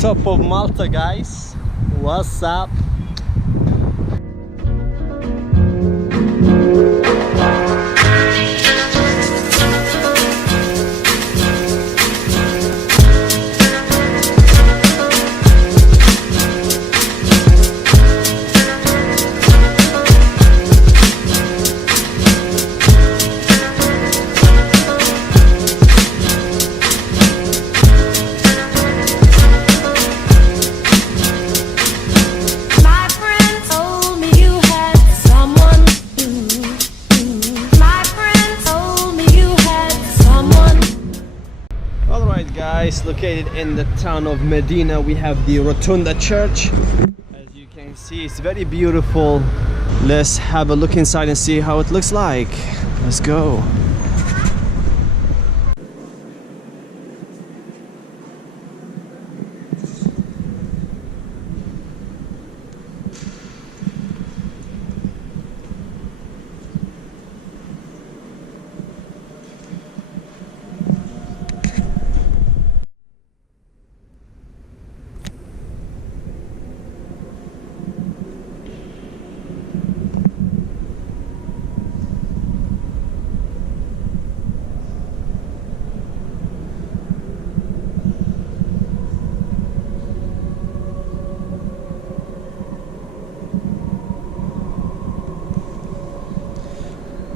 top of Malta, guys. What's up? Guys, located in the town of Mdina, we have the Rotunda Church. As you can see, it's very beautiful. Let's have a look inside and see how it looks like. Let's go.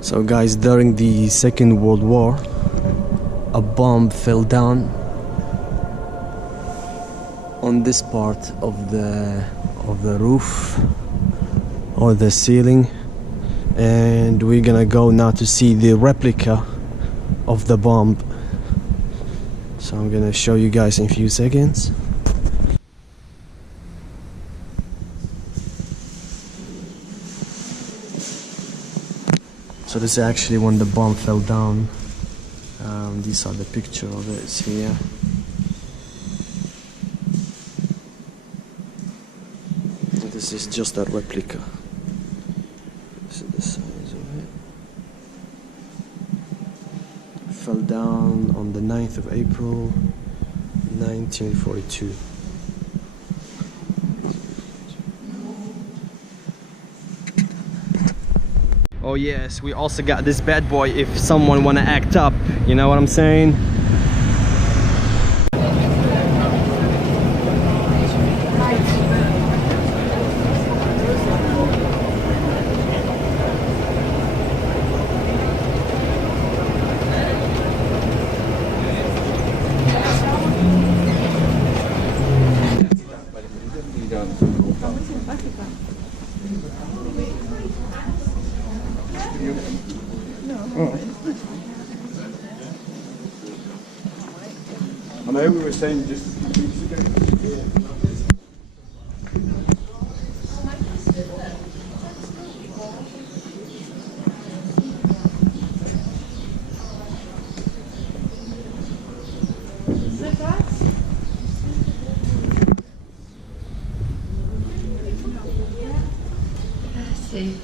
So guys, during the Second World War, a bomb fell down on this part of the roof or the ceiling, and we're gonna go now to see the replica of the bomb. So I'm gonna show you guys in a few seconds. So this is actually when the bomb fell down. These are the picture of it. It's here. This is just a replica. This is the size of it. Fell down on the 9th of April, 1942. Oh yes, we also got this bad boy if someone wanna act up, you know what I'm saying? I know we were saying just weeks ago. Sí.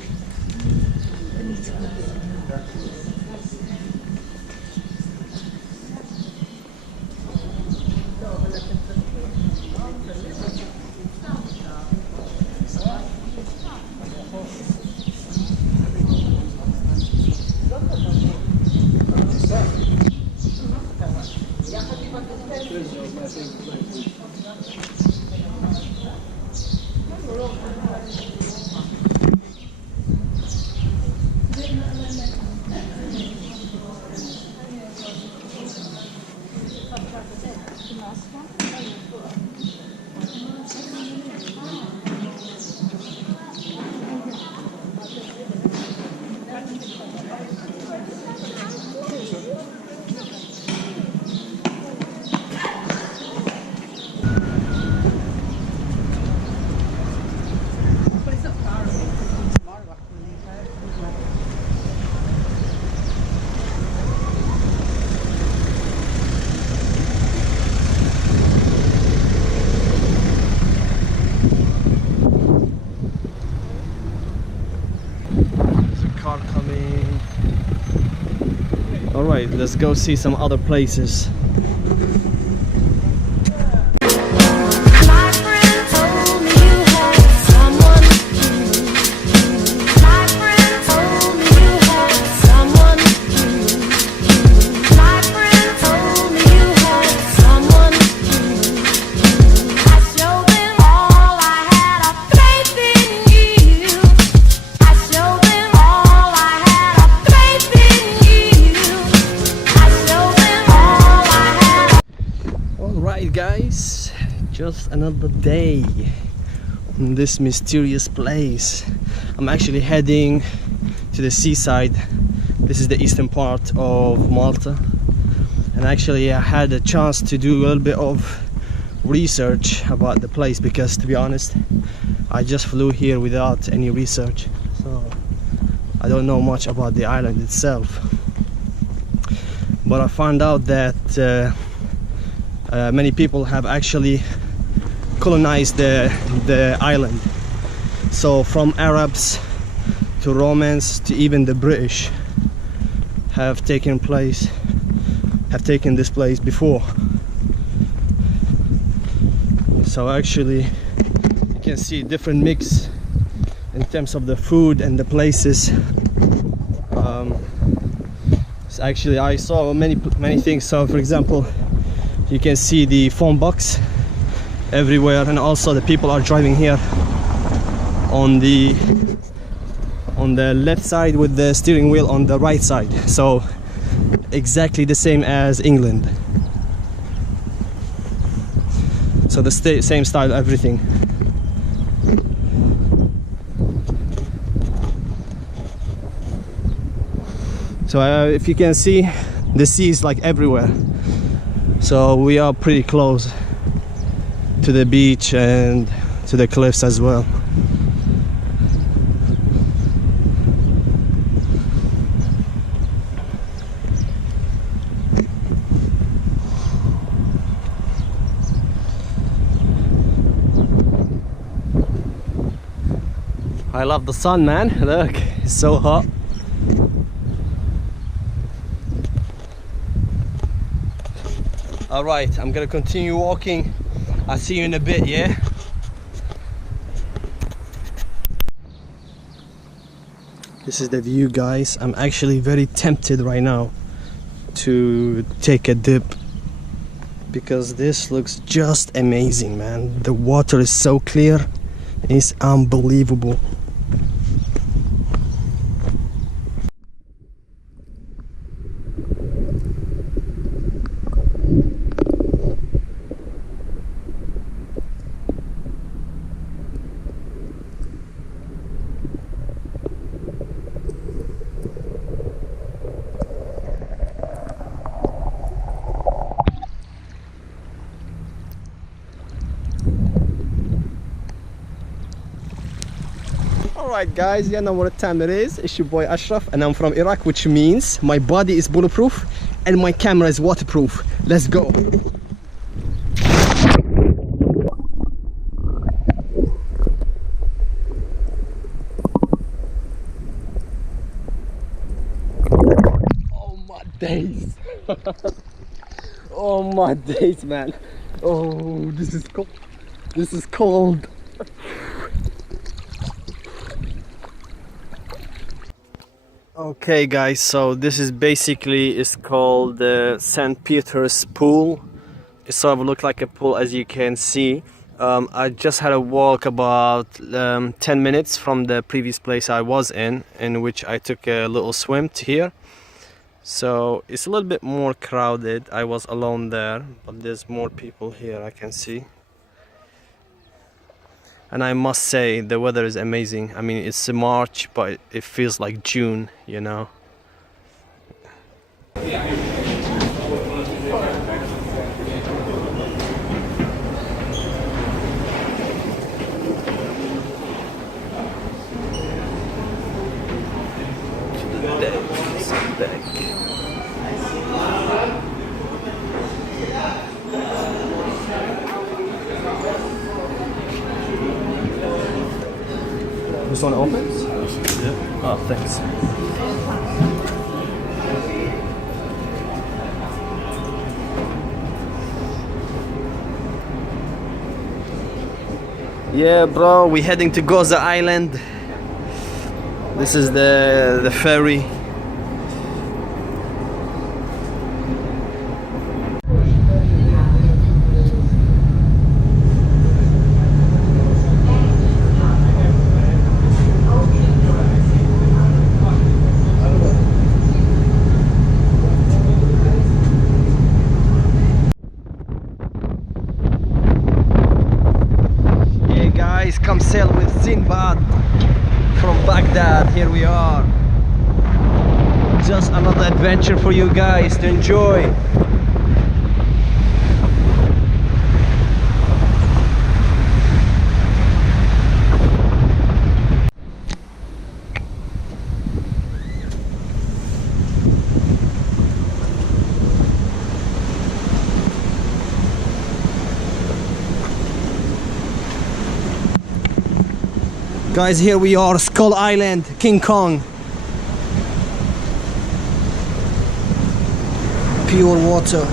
Alright, let's go see some other places. another day in this mysterious place. I'm actually heading to the seaside. This is the eastern part of Malta, and actually I had a chance to do a little bit of research about the place, because to be honest, I just flew here without any research, so I don't know much about the island itself. But I found out that many people have actually colonized the island. So from Arabs to Romans to even the British have taken this place before. So actually you can see different mix in terms of the food and the places. So actually I saw many things. So for example, you can see the phone box everywhere, and also the people are driving here on the left side with the steering wheel on the right side. So exactly the same as England. So the same style, everything. So if you can see, the sea is like everywhere. So we are pretty close to the beach and to the cliffs as well. I love the sun, man. Look, it's so hot. All right, I'm gonna continue walking. I'll see you in a bit, yeah? This is the view, guys. I'm actually very tempted right now to take a dip, because this looks just amazing, man. The water is so clear, it's unbelievable. Alright guys, you know what time it is. It's your boy Ashraf, and I'm from Iraq, which means my body is bulletproof and my camera is waterproof. Let's go. Oh my days. Oh my days, man. Oh, this is cold. This is cold. Okay guys, so this is basically, it's called the St. Peter's pool. It sort of looks like a pool, as you can see. I just had a walk about 10 minutes from the previous place I was in which I took a little swim to here. So it's a little bit more crowded. I was alone there, but there's more people here, I can see. And I must say, the weather is amazing. I mean, it's March, but it feels like June, you know. This one opens? Yeah. Oh, thanks. Yeah, bro, we're heading to Goza Island. This is the ferry. guys, come sail with Sinbad from Baghdad. Here we are. Just another adventure for you guys to enjoy. Guys, here we are, Skull Island, King Kong. Pure water.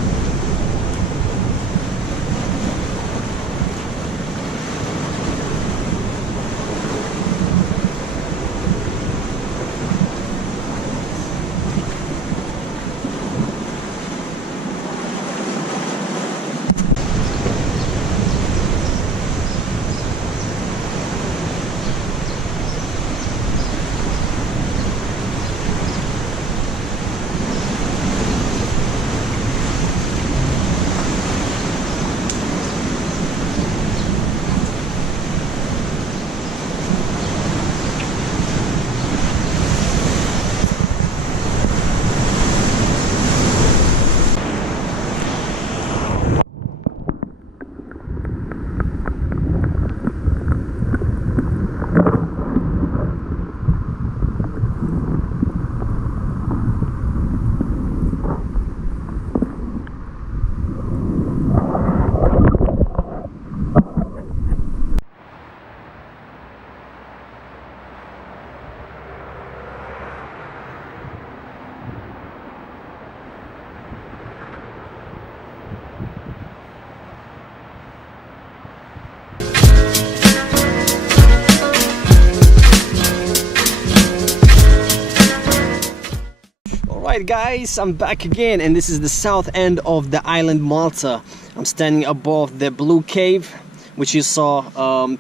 Alright guys, I'm back again, and this is the south end of the island Malta. I'm standing above the blue cave, which you saw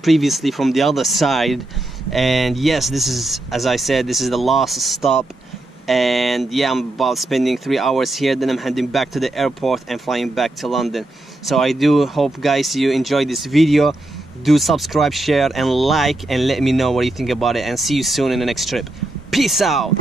previously from the other side. And yes, this is, as I said, this is the last stop. And yeah, I'm about spending 3 hours here, then I'm heading back to the airport and flying back to London. So I do hope guys you enjoyed this video. Do subscribe, share and like, and let me know what you think about it, and see you soon in the next trip. Peace out.